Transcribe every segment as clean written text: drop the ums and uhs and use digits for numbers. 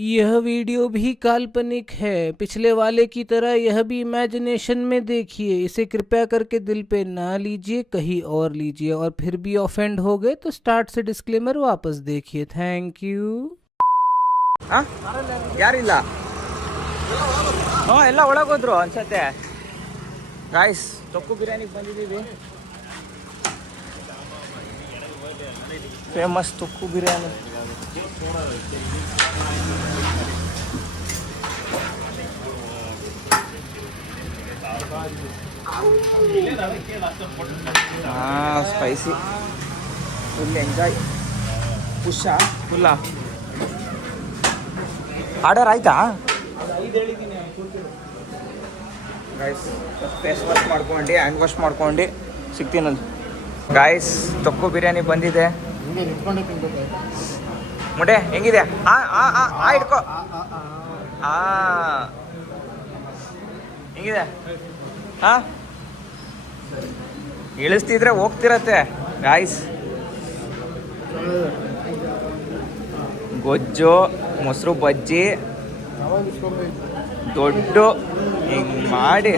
यह वीडियो भी काल्पनिक है। पिछले वाले की तरह यह भी इमेजिनेशन में देखिए। इसे कृपया करके दिल पे ना लीजिए, कहीं और लीजिए। और फिर भी ऑफेंड हो गए तो स्टार्ट से डिस्क्लेमर वापस देखिए। Thank you. ಯಾರಿಲ್ಲ ಎಲ್ಲ ಒಳಗೋದ್ರು ಅನ್ಸತ್ತೆ ಗಾಯ್ಸ್. ತೊಕ್ಕು ಬಿರಿಯಾನಿಗೆ ಬಂದಿದ್ದೀವಿ. ಫೇಮಸ್ ತೊಕ್ಕು ಬಿರಿಯಾನಿ. Spicy full enjoy. ಪುಷಾ ಫುಲ್ಲ ಆರ್ಡರ್ ಆಯ್ತಾ ಗಾಯ್ಸ್? ಫೇಸ್ ವಾಶ್ ಮಾಡ್ಕೊಂಡು ಹ್ಯಾಂಡ್ ವಾಶ್ ಮಾಡ್ಕೊಂಡು ಸಿಗ್ತೀನಂದು ಗಾಯ್ಸ್. ತೊಕ್ಕು ಬಿರಿಯಾನಿ ಬಂದಿದೆ. ಮುಡೆ ಹೆಂಗಿದೆ? ಇಟ್ಕೋ. ಹೆಂಗಿದೆ? ಇಳಿಸ್ತಿದ್ರೆ ಹೋಗ್ತಿರತ್ತೆ ಗಾಯ್ಸ್. ಗೊಜ್ಜು, ಮೊಸರು ಬಜ್ಜಿ, ದೊಡ್ಡ ಹಿಂಗೆ ಮಾಡಿ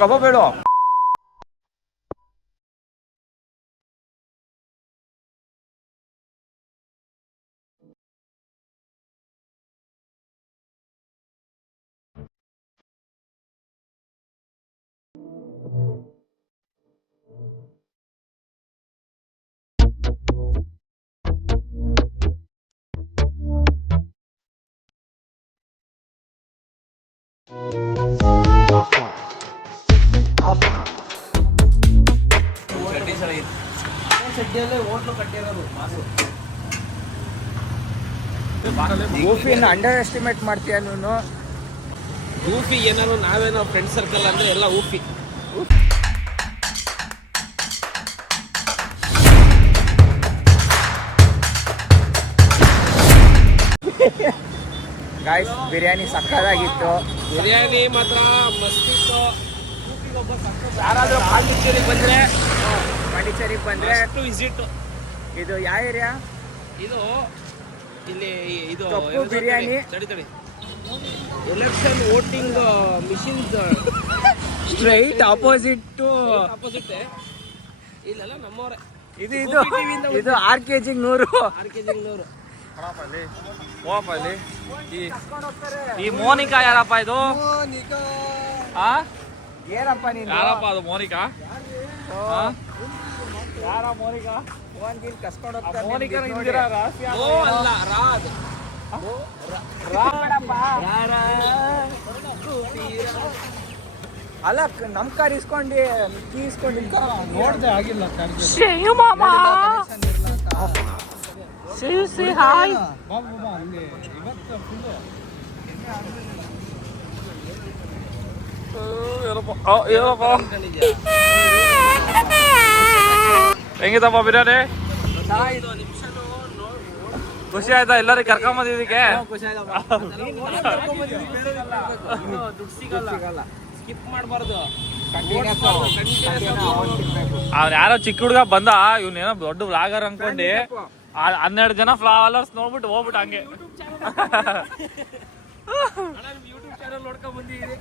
ಕಬಾಬ್ ಬೇಡ. ಗೂಫಿಯನ್ನು ಅಂಡರ್ ಎಸ್ಟಿಮೇಟ್ ಮಾಡ್ತೀಯ ನೀನು? ಊಫಿ ಏನಾದ್ರು ನಾವೇನೋ ಫ್ರೆಂಡ್ ಸರ್ಕಲ್ ಅಂದ್ರೆ ಎಲ್ಲ ಊಫಿ. ಗಾಯ್ಸ್ ಬಿರಿಯಾನಿ ಸಕ್ಕತ್ತಾಗಿತ್ತು. ಬಿರಿಯಾನಿ ಮಾತ್ರ ಮಸ್ತ್ ಇತ್ತು. ಯಾರಾದ್ರೂ ಪಾಂಡಿಚೇರಿಗೆ ಬಂದ್ರೆ ವಿಸಿಟ್. ಇದು ಯಾವ ಏರಿಯಾ? ಇದು ಇಲ್ಲಿ ಇದು ತೊಕ್ಕು ಬಿರಿಯಾನಿ. ತಡಿ election voting machine straight opposite ಇಲ್ಲೆಲ್ಲ ನಮ್ಮವ್ರೆ. ಇದು ಆರ್ ಕೆಜಿಗೆ 100. ಈ ಮೋನಿಕಾ ಯಾರಪ್ಪ? ಇದು ಏನಪ್ಪ ನೀನು? ಯಾರಪ್ಪ ಅದು ಮೋನಿಕಾ? ಯಾರ ಮೋನಿಕಾ? ಕಸ್ಕೊಂಡು ಮೋನಿಕಾ ಇಂದಿರಾ ಓ ಅಲ್ಲ, ರಾದ್. ಅಲ್ಲ, ನಮ್ ಕಾರ್ ಇಸ್ಕೊಂಡು ಕೀ ಇಸ್ಕೊಂಡು ನೋಡ್ದೆ ಆಗಿಲ್ಲ. ಹೆಂಗಿದಪ್ಪ ಬಿರಿಯಾನಿ? ಖುಷಿ ಆಯ್ತಾ? ಎಲ್ಲರಿಗೂ ಕರ್ಕೊಂಬಂದಿದ್ದಕ್ಕೆ ಸ್ಕಿಪ್ ಮಾಡಬಾರ್ದು. ಅವ್ನು ಯಾರೋ ಚಿಕ್ಕ ಹುಡುಗ ಬಂದ, ಇವ್ನೇನೋ ದೊಡ್ಡ ವ್ಲಾಗರ್ ಅನ್ಕೊಂಡು 12 ಜನ ಫಾಲೋವರ್ಸ್ ನೋಡ್ಬಿಟ್ಟು ಹೋಗ್ಬಿಟ್ಟು ಹಂಗೆ ಯೂಟ್ಯೂಬ್ ಚಾನಲ್ ನೋಡ್ಕೊಂಡ್ ಬಂದಿದ್ದೀನಿ.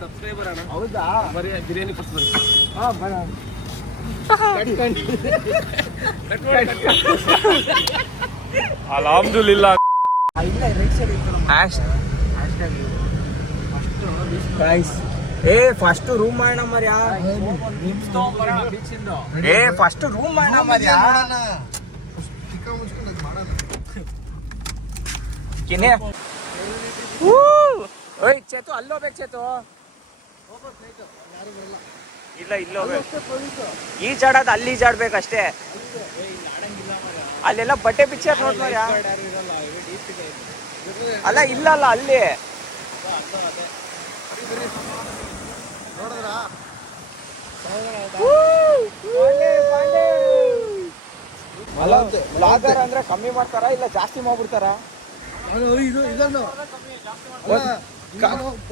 ಸಬ್ಸ್ಕ್ರೈಬರ್ ಅಣ್ಣ. ಹೌದಾ? ಬರೀ ಬಿರಿಯಾನಿ ಕೊಟ್ಟು ಅಲ್ಹಮ್ದುಲಿಲ್ಲಾ. ಫಸ್ಟ್ ರೂಮ್ ಮಾಡೋಣ ಮರ್ಯಾ. ಫಸ್ಟ್ ರೂಮ್ ಮಾಡೋಣ ಮರ್ಯಾ. ಓಯ್ ಚೇತು, ಅಲ್ಲೋಗ್ಬೇಕು ಚೇತು. ಇಲ್ಲ ಈಜಾಡೋದು ಅಲ್ಲಿ ಈಜಾಡ್ಬೇಕಷ್ಟೇ. ಅಲ್ಲೆಲ್ಲ ಬಟ್ಟೆ ಪಿಕ್ಚರ್ ನೋಡ್ ಮರ್ಯಾ. ಅಲ್ಲ ಇಲ್ಲ ಅಲ್ಲಿ ನೋಡಿದ್ರಾ? ಅಲ್ಲ ಬ್ಲಾಗರ್ ಅಂದ್ರೆ ಕಮ್ಮಿ ಮಾಡ್ತಾರಾ ಇಲ್ಲ ಜಾಸ್ತಿ ಮಾಡ್ಬಿಡ್ತಾರ?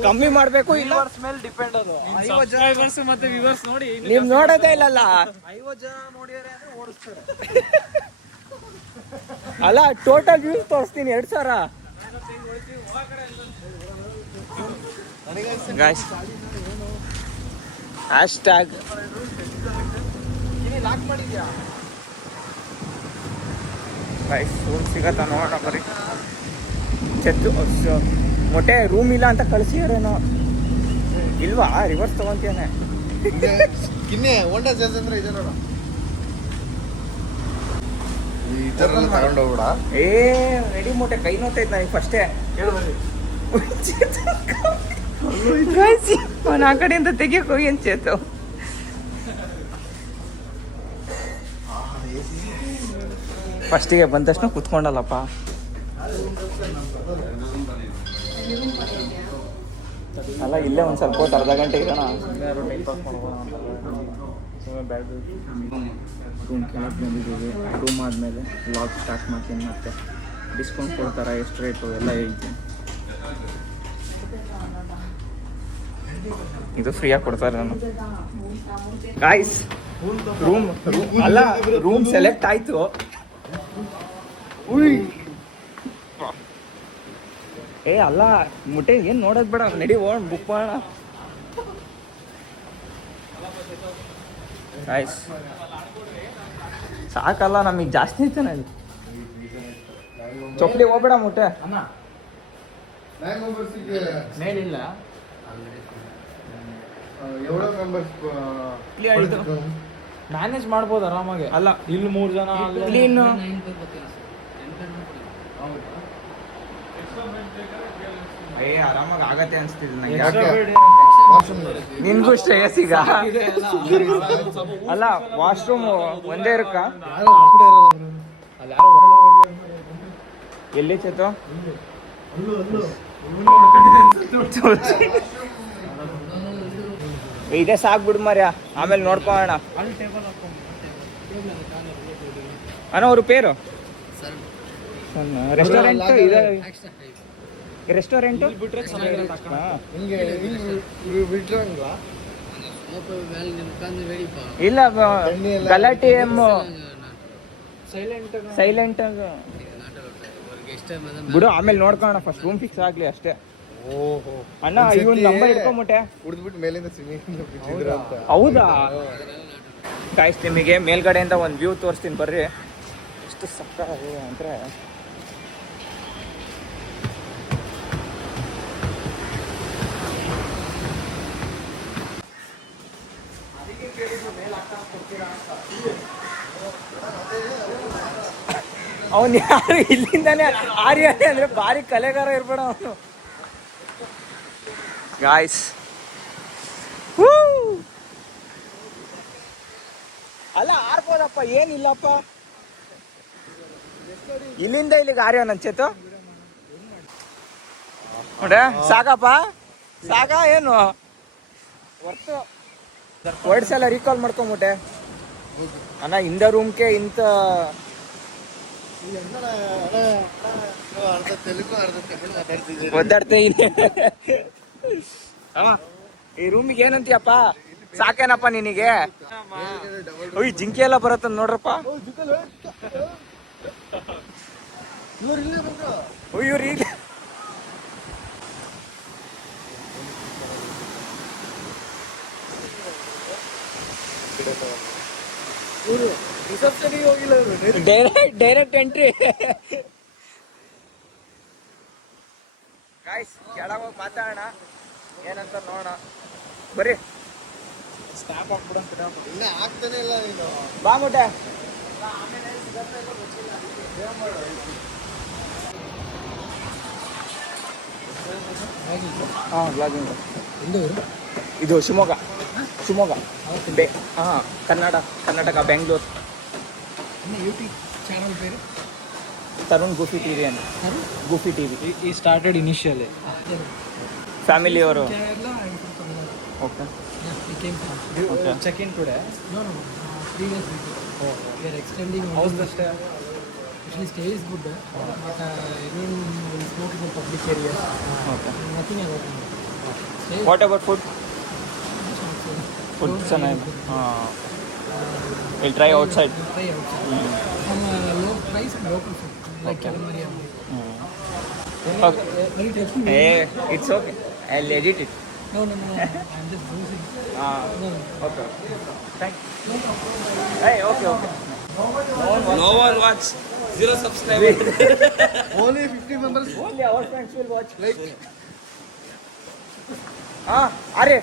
ಕಮ್ಮಿ ಮಾಡ್ಬೇಕು ಇಲ್ಲ ಮೇಲೆ ಡಿಪೆಂಡ್ ಅದು ಸಬ್ಸ್ಕ್ರೈಬರ್ಸ್ ಮತ್ತೆ ವ್ಯೂವರ್ಸ್ ನೋಡಿ. ನೀವ್ ನೋಡೋದೇ ಇಲ್ಲಲ್ಲ. 50 ಜನ ನೋಡಿದ್ರೆ ಓಡಿಸ್ತಾರೆ. ಅಲ್ಲ ಟೋಟಲ್ ವ್ಯೂಸ್ ತೋರಿಸ್ತೀನಿ 2000. ಗಾಯ್ಸ್ ಹ್ಯಾಶ್ ಟ್ಯಾಗ್ ಲಾಕ್ ಮಾಡಿದ್ಯಾ? ಗೈಸ್ ರೂಮ್ ಸಿಗತ್ತಾ ನೋಡೋಣ ಬರೀ. ಚೆತ್ತು ಮೊಟ್ಟೆ ರೂಮ್ ಇಲ್ಲ ಅಂತ ಕಳಿಸಿಯಾರೇನೋ. ಇಲ್ವಾ ರಿವರ್ಸ್ ತಗೊಂತೇನೆ. ಕಿನ್ನೆ ಹೋಂಡಾ ಜಾಸ್ ಅಂದ್ರೆ ಇದೆ ನೋಡ. ಈ ತರ ತಗೊಂಡು ಹೋಗ್ಬಿಡ. ಏ ರೆಡಿ ಮೊಟ್ಟೆ ಕೈ ನೋತೈತೆ ನನಗೆ ಫಸ್ಟೇ. ಅವನು ಆ ಕಡೆಯಿಂದ ತೆಗಿಯಕ್ಕೆ ಹೋಗಿ ಅಂತ ಚೇತು. ಫಸ್ಟಿಗೆ ಬಂದ ತಕ್ಷಣ ಕುತ್ಕೊಂಡಲ್ಲಪ್ಪ. ಅಲ್ಲ ಇಲ್ಲೇ ಒಂದು ಸ್ವಲ್ಪ ಹೊತ್ತು ಅರ್ಧ ಗಂಟೆ ಇರೋಣ. ರೂಮ್ ಕೆಳಗೆ ಬಂದಿದ್ದೀವಿ. ರೂಮ್ ಆದಮೇಲೆ ಲಾಗ್ ಸ್ಟಾರ್ಟ್ ಮಾಡ್ತೀನಿ. ಮತ್ತೆ ಡಿಸ್ಕೌಂಟ್ ಕೊಡ್ತಾರೆ, ಎಷ್ಟು ರೇಟು ಎಲ್ಲ ಹೇಳ್ತೀನಿ. ಇದು ಫ್ರೀಯಾಗಿ ಕೊಡ್ತಾರೆ ನಾನು. ಗಾಯ್ಸ್ ರೂಮ್ ಅಲ್ಲ ರೂಮ್ ಸೆಲೆಕ್ಟ್ ಆಯಿತು. ಏ ಅಲ್ಲ ಮುಟ್ಟೆ ಏನು ನೋಡೋದು ಬೇಡ, ನಡಿ ಓಣ್ ಬುಕ್ ಮಾಡೋಣ. ಗಾಯ್ಸ್ ಸಾಕಲ್ಲ, ನಮಗೆ ಜಾಸ್ತಿ ಐತೆ ಅಲ್ಲಿ. ಚೊಕ್ಲಿ ಹೋಗ್ಬೇಡ ಮುಟ್ಟೆ. ಮೇಲಿಲ್ಲ ಮ್ಯಾನೇಜ್ ಮಾಡ್ಬೋದು ಆರಾಮಾಗಿ. ಅಲ್ಲ ಇಲ್ಲಿ 3 ಜನ ಕ್ಲೀನು ಏ ಆರಾಮಾಗಿ ಆಗತ್ತೆ ಅನ್ಸ್ತಿದ್ ನಂಗೆ. ನಿನ್ಗೂ ಶ್ರೇಯಸ್ ಈಗ ಅಲ್ಲ ವಾಶ್ರೂಮ್ ಒಂದೇ ಇರಕ್ಕ. ಎಲ್ಲಿ ಚೇತು? ಇದೇ ಸಾಕ್ಬಿಡು ಮರ್ಯ, ಆಮೇಲೆ ನೋಡ್ಕೊಳ್ಳೋಣ. ಅಣ್ಣ ಅವ್ರ ಪೇರು ರೆಸ್ಟೋರೆಂಟ್ ಇದೆ. ರೆಸ್ಟೋರೆಂಟ್ ಬಿಟ್ರೆ ಚೆನ್ನಾಗಿರುತ್ತೆ. ಇಲ್ಲ ಗಲಾಟೆ ಸೈಲೆಂಟ್ ಬಿಡು, ಆಮೇಲೆ ನೋಡ್ಕೊಳ್ಳೋಣ. ಫಸ್ಟ್ ರೂಮ್ ಫಿಕ್ಸ್ ಆಗ್ಲಿ ಅಷ್ಟೇ. ಅಣ್ಣ ಇವನ್ ನಂಬರ್ ಇಟ್ಕೊಂಬಿಟ್ಟೆ. ಕುಡಿದ್ಬಿಟ್ಟು ಮೇಲಿಂದ ಸ್ವಿಮ್ಮಿಂಗ್ ಅಂತ. ಹೌದಾ? ಗಾಯ್ಸ್ ನಿಮಗೆ ಮೇಲ್ಗಡೆಯಿಂದ ಒಂದು ವ್ಯೂ ತೋರಿಸ್ತೀನಿ ಬರ್ರಿ. ಎಷ್ಟು ಸಕ್ಕತ್ತಾಗಿದೆ ಅಂದರೆ ಅವನು ಯಾರು ಇಲ್ಲಿಂದಾನೆ ಆರ್ಯಾನೆ ಅಂದರೆ ಭಾರಿ ಕಲೆಗಾರ ಇರ್ಬೇಡ ಅವನು. ಗಾಯ್ಸ್ ಅಲ್ಲ ಆರ್ಬೋದಪ್ಪ, ಏನಿಲ್ಲಪ್ಪ. ಇಲ್ಲಿಂದ ಇಲ್ಲಿಗೆ ಆರ್ಯ ನನ್ಚೇತು ನೋಡೆ. ಸಾಕಪ್ಪ ಸಾಕ ಏನು ವರ್ಡ್ಸ್ ಎಲ್ಲ ರೀಕಾಲ್ ಮಾಡ್ಕೊಂಬಿಟ್ಟೆ. ಅಣ್ಣ ಇಂದ ರೂಮ್ಗೆ ಇಂಥ ಅರ್ಧ ತೆಲುಗು ಅರ್ಧ ತಮಿಳು ಮಾತಾಡ್ತಿದ್ದೀನಿ. ಒದ್ದಾಡ್ತಾ ಅಮ್ಮ ಈ ರೂಮಿಗೆ ಏನಂತೀಯಪ್ಪ? ಸಾಕೇನಪ್ಪ ನಿನಗೆ? ಓಯ್ ಜಿಂಕೆ ಎಲ್ಲ ಬರತ್ತ ನೋಡ್ರಪ್ಪ. ಇವ್ರು ಈಗ ಡೈರೆಕ್ಟ್ ಎಂಟ್ರಿ. ಗಾಯ್ಸ್ ಕೆಳಗೆ ಹೋಗಿ ಮಾತಾಡೋಣ, ಏನಂತ ನೋಡೋಣ ಬರ್ರಿ. ಸ್ಟಾಪ್ ಹಾಕ್ಬಿಡಂತ ಇನ್ನೇ ಆಗ್ತಾನೆ ಇಲ್ಲ ನೀನು. ಬಾ ಮುಟ್ಟೆ. ಹಾಂ ಬ್ಲಾಗಿಂಗ್. ಇದು ಶಿವಮೊಗ್ಗ. ಹಾಂ ಕರ್ನಾಟಕ ಬೆಂಗಳೂರು. ಯೂಟ್ಯೂಬ್ ಚಾನಲ್ పేరు ತರುಣ್ ಗೂಫಿ ಟಿವಿ ಅಂತ. ಗೂಫಿ ಟಿವಿ ಈ ಸ್ಟಾರ್ಟೆಡ್ ಇನಿಷಿಯಲಿ ಫ್ಯಾಮಿಲಿ ಅವರು. Okay check in today. We are extending. How's the stay? Actually, stay is good, but again, we'll smoke in the public area. Okay. Nothing about it. Stay what about food food Don't ಚೆನ್ನಾಗಿದೆ ಹಾಂ will try outside try outside. Some low price and local food, like calamari. Okay Are you taking? ಏ it's okay I will edit it No. I'm just using. ಹಾಂ No. Okay thank ಏ okay okay No one watch. 0 subscriber. Only 50 members. Only our friends will watch. Like. ಅರೆ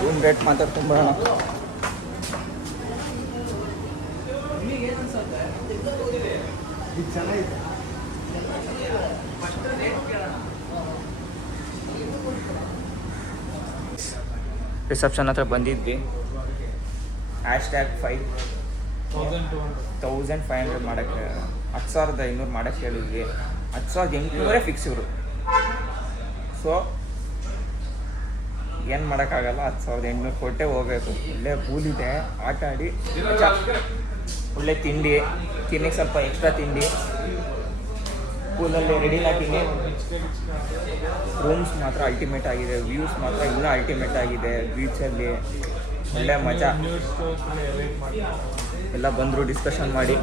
room rate ಮಾತಾಡ್ಕೊಂಡು ಬರೋಣ. Reception ಹತ್ರ ಬಂದಿದ್ವಿ. #5,500 ಮಾಡೋಕ್ಕೆ 10,500 ಮಾಡೋಕ್ಕೆ ಹೇಳಿದ್ವಿ. 10,800 ಫಿಕ್ಸ್ ಇವರು. ಸೊ ಏನು ಮಾಡೋಕ್ಕಾಗಲ್ಲ, 10,800 ಕೊಟ್ಟೆ ಹೋಗ್ಬೇಕು. ಒಳ್ಳೆ ಪೂಲಿದೆ, ಆಟ ಆಡಿ ಒಳ್ಳೆ ತಿಂಡಿ ತಿನ್ನಕ್ಕೆ, ಸ್ವಲ್ಪ ಎಕ್ಸ್ಟ್ರಾ ತಿಂಡಿ ಪೂಲಲ್ಲಿ ರೆಡಿ ಹಾಕಿನಿ. ರೂಮ್ಸ್ ಮಾತ್ರ ಅಲ್ಟಿಮೇಟ್ ಆಗಿದೆ, ವ್ಯೂಸ್ ಮಾತ್ರ ಇನ್ನೂ ಅಲ್ಟಿಮೇಟ್ ಆಗಿದೆ. ಬೀಚಲ್ಲಿ ಒಳ್ಳೆ ಮಜಾ. ಎಲ್ಲ ಬಂದರು ಡಿಸ್ಕಷನ್ ಮಾಡಿ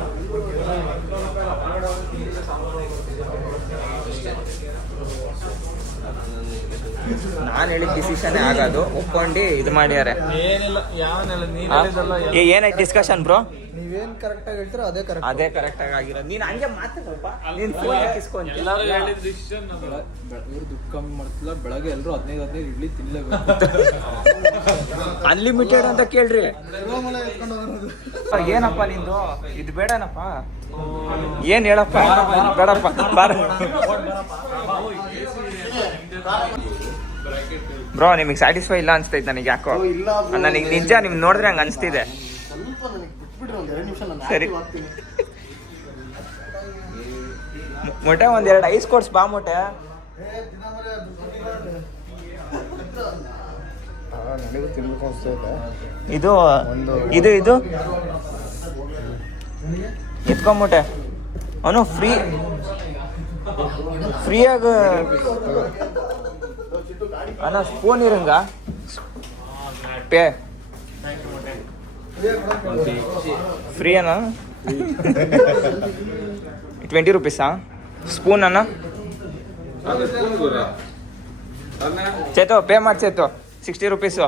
ನಾನು ಹೇಳಿದ ಡಿಸಿಷನ್ನೇ ಆಗೋದು, ಒಪ್ಕೊಂಡು ಇದು ಮಾಡ್ಯಾರೆ. ಏನಿಲ್ಲ, ಯಾವನೆಲ್ಲ ನೀನ್ ಏನಾಯ್ತು ಡಿಸ್ಕಷನ್ ಬ್ರೋ? ನೀವೇನ್ ಕರೆಕ್ಟಾಗಿ ಹೇಳ್ತೀರೋ ಅದೇ ಕರೆಕ್ಟ್. ಅದೇ ಕರೆಕ್ಟಾಗಿ ಆಗಿರೋದು. ನೀನು ಹಂಗೆ ಮಾತಾಡಪ್ಪ, ನೀನು ಫೋನ್ ಹಾಕಿಸ್ಕೊಂಡು ಎಲ್ಲರೂ ಹೇಳಿದ ಡಿಸಿಷನ್ ಇವ್ರು ದುಡ್ಡು ಕಮ್ಮಿ ಮಾಡ್ತಿಲ್ಲ. ಬೆಳಗ್ಗೆ ಎಲ್ಲರೂ 15 ಇಡ್ಲಿ ತಿನ್ನಲೇಬೇಕು. ಅನ್ಲಿಮಿಟೆಡ್ ಅಂತ ಕೇಳ್ರಿ. ತಿರುವಮಲೆ ಎತ್ಕೊಂಡು ಹೋಗೋದು. ಏನಪ್ಪ ನಿಂದು ಇದು ಬೇಡನಪ್ಪ, ಏನ್ ಹೇಳಪ್ಪ, ಬೇಡಪ್ಪ ಬಾರ ಬ್ರೋ. ನಿಮಗೆ ಸ್ಯಾಟಿಸ್ಫೈ ಇಲ್ಲ ಅನ್ಸ್ತೈತೆ ನನಗೆ, ಯಾಕೋ ಇಲ್ಲ bro. ನನಗೆ ನಿಜ ನಿಮ್ಗೆ ನೋಡಿದ್ರೆ ಹಂಗೆ ಅನಿಸ್ತಿದೆ. ಸ್ವಲ್ಪ ನನಗೆ ಬಿಟ್ಬಿಡ್ರಿ, ಒಂದು 2 ನಿಮಿಷ ನಾನು ಸರಿ. active ಆಗ್ತೀನಿ. ಮೊಟ್ಟೆ ಒಂದೆರಡು ಐಸ್ ಕೊಡ್ಸ್ ಬಾ ಮೊಟ್ಟೆ. ನನಗೂ ತಿನ್ಬೇಕು ಅನಿಸ್ತಾ ಇದೆ. ಇದು ಇದು ಇದು ಎತ್ಕೊಂಬಿಟ್ಟೆ ಅವನು ಫ್ರೀಯಾಗ ಅಣ್ಣ ಸ್ಪೂನ್ ಇರಂಗ ಪೇ ಫ್ರೀ ಅಣ್ಣ. 20 ರೂಪೀಸಾ ಸ್ಪೂನ್ ಅಣ್ಣ? ಚೇತು ಪೇ ಮಾಡಿ ಚೇತು, 60 ರೂಪೀಸು.